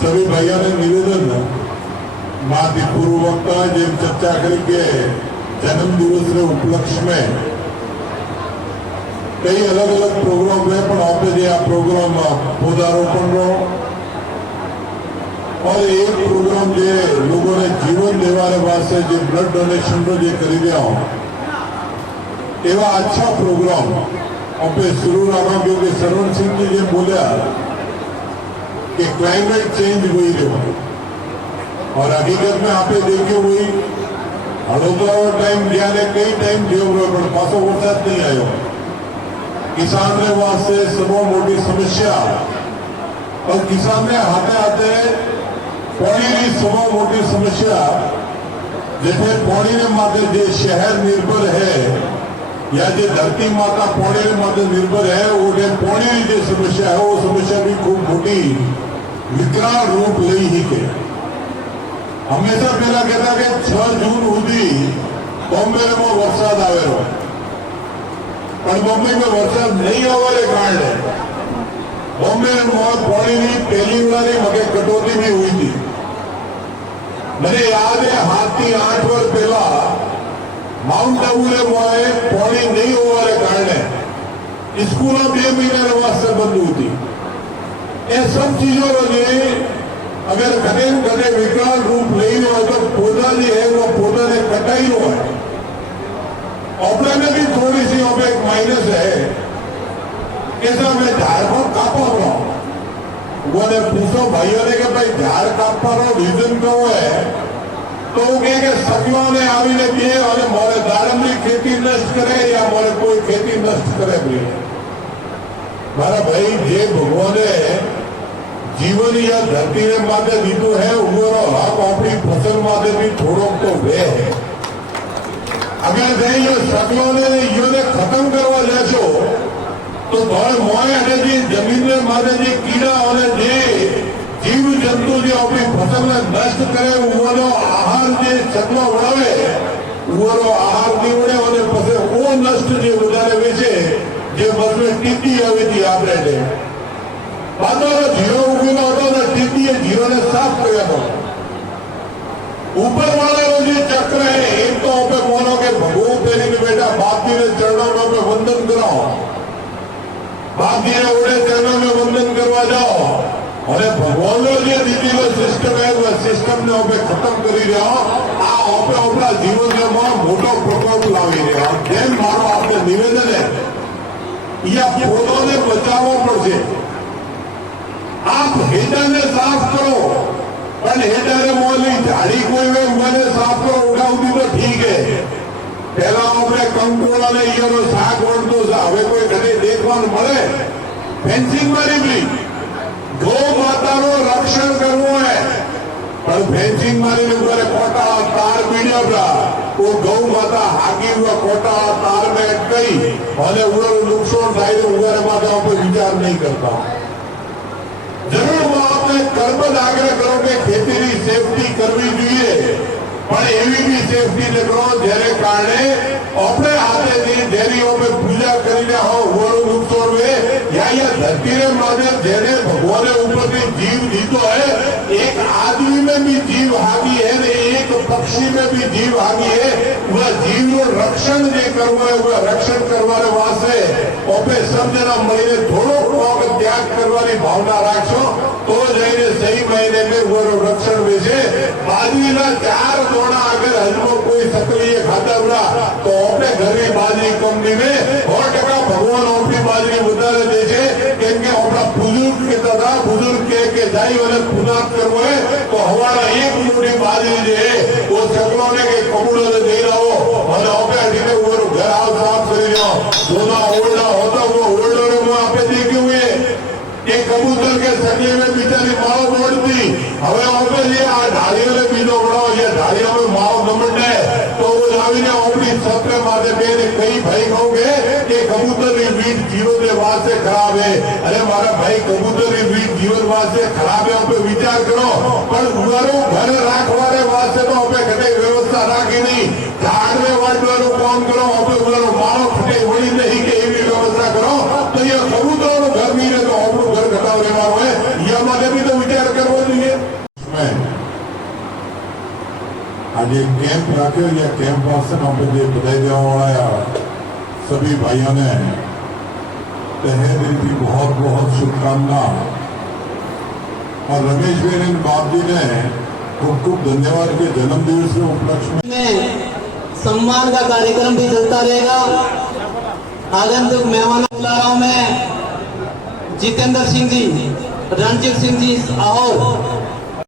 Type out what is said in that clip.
सभी भाइयों ने निवेदन माती पूर्व वक्त जेम चर्चा करी के जन्म दिवस रे उपलक्ष्य में कई अलग अलग प्रोग्राम है पर आप जे आ प्रोग्राम पौधारोपण रो और एक प्रोग्राम जे लोगों ने जीवन देवाने वास्ते जे ब्लड डोनेशन रो जे करी दिया एवा अच्छा प्रोग्राम आप शुरू रखा क्योंकि सरवण सिंह जी जे बोलिया कि क्लाइमेट चेंज हुई रही और हकीकत में आप देखे हुई हड़ोदरा टाइम गया ने कई टाइम जो पासो वरसाद नहीं आयो किसान ने वास्ते सब मोटी समस्या और किसान ने हाथे हाथे पानी की सब मोटी समस्या जैसे पानी ने माथे जो शहर निर्भर है या जो धरती माता पानी ने माथे निर्भर है वो पानी की जो समस्या है वो समस्या भी खूब मोटी विकराल रूप लई ही के हमेशा पहला कहता कि 6 जून सुधी बॉम्बे में वरसाद आवेलो पर बॉम्बे में वरसाद नहीं आवाने कारणे बॉम्बे में पानी की पहली वाली मगे कटौती भी हुई थी मैंने याद है 7 થી 8 वर्ष पहला माउंट आबू में पानी नहीं होने कारणे स्कूलों 2 महीना वास्ते बंद हुई थी ये सब चीजों अगर कदे कदे विकराल रूप नहीं हो तो पौधा जो है वो पौधा ने कटाई नो है अपने में भी थोड़ी सी अब एक माइनस है ऐसा मैं झाड़ को कापा रहा हूं वो ने पूछो भाइयों ने कि भाई झाड़ कापा रो रीजन क्यों है तो वो कहे सगलों ने आवीने दिए और मोरे दाड़मनी खेती नष्ट करे या मोरे कोई खेती नष्ट करे भी मारा भाई जे भगवान जीवन या धरती ने माथे दीधो है उमरो हक अपनी फसल माथे भी थोड़ो तो वे है अगर ये सगलों ने यो खत्म करवा जाशो तो मोए जी जमीन ने माथे जी कीड़ा और जे जीव जंतु जो अपनी फसल ने नष्ट करे उमरो आहार जे सगलो बनावे उमरो आहार नहीं बने और पसे वो नष्ट जो बजारे वेचे जे बस में टीटी आई थी आपने जीरो उगेलो હતો टीटी जीरो ने साफ કર્યા ऊपर वाला जो चक्र है एक तो पे बोलो के भगवान तेरी के बेटा बाप जी ने चरणों में वंदन कराओ बाप जी ने उड़े चरणों में वंदन करवा जाओ और भगवान जो रीति सिस्टम है वो सिस्टम ने ओपे खत्म करी रहा आ ओपे अपना जीवन में मोटो प्रकोप लावी रहा जेम मारो आपने निवेदन है या पौधों ने बचावो पड़े आप हेडर ने साफ करो पर हेडर मोली झाड़ी कोई वे मैंने साफ करो उठाऊंगी तो ठीक है पहला अपने कंकोड़ा ने ये शाक वोट तो हमें कोई घटे देखवा मळे फेंसिंग मारी भी गौ माता नो रक्षण करवो है पर फेंसिंग मारी ने ऊपर कोटा तार पीड़िया था वो गौ माता हाकी हुआ कोटा तार में अटकी और ऊपर नुकसान થાય ऊपर माता पर विचार नहीं करता जरूर હું આપને કરબદ્ધ આગ્રહ કરું કે ખેતીની સેફટી કરવી જોઈએ પણ એવી બી સેફટી ને કરો જેને કારણે આપણે હાથેથી ડેરીઓ પર પૂજા કરીને હોવાનું નુકસાન વે या धरती ने माने जेने भगवान ऊपर जीव दीतो है एक आदमी में भी जीव हागी है एक पक्षी में भी जीव हागी है वह जीव नो रक्षण जे करवो है वह रक्षण करवाने वास्ते ओपे सब जना महीने थोड़ो त्याग करवानी भावना राखशो तो जईने सही महीने में वो रक्षण वेचे बाजरी ना 4 दोना अगर हजमो कोई सक्रिय खाता बना तो अपने घरे बाजरी कंपनी में 100% भगवान अपनी बाजरी उतारे दे छे केम के अपना बुजुर्ग कहता था बुजुर्ग के जाई और पुनात करवो है तो हमारा एक मोटी बाजरी जे है वो सकलो ने के कबूल ने दे रहो और अपने अधीने वो घर आओ साफ कर रहो दोना ओल्डा होता वो ओल्डर में आपे देखे हुए કે કબૂતર કે સગલી में बिचारी माओ दौड़ती હવે આપણે જે આ ઢાળીઓ ને બીજો બનાવો છે ઢાળીઓ में माओ ગમંડે તો वो આવીને આપણી સત્ર માટે બેને કઈ ભાઈ કહુંગે કે કબૂતરની મીટ જીવન વાસ્તે ખરાબ है अरे મારા ભાઈ કબૂતરની મીટ જીવન વાસ્તે ખરાબ है આપણે વિચાર કરો પણ ઉગારો ઘર રાખવાને વાસ્તે તો આપણે કઈ વ્યવસ્થા રાખી નહીં ઝાડ ને વાટવાનું કામ કરો આપણે ઉગારો માળો ફૂટે વળી નહીં કે એવી વ્યવસ્થા કરો તો એ કબૂતરોનું ઘર નહીં રહે તો આપણું ઘર ઘટાવ રહેવાનું હોય એ માટે બી તો વિચાર કરવો જોઈએ में आज एक कैंप रखे या कैंप वास्ते આપણે જે બધાઈ દેવા વાળા सभी भाइयों ने तहे दिल की बहुत बहुत शुभकामना और रमेश बेन बाप जी ने खूब खूब धन्यवाद के जन्मदिवस के उपलक्ष्य में सम्मान का कार्यक्रम भी चलता रहेगा। आगंतुक मेहमानों बुला रहा हूं मैं जितेंद्र सिंह जी, रणजीत सिंह जी और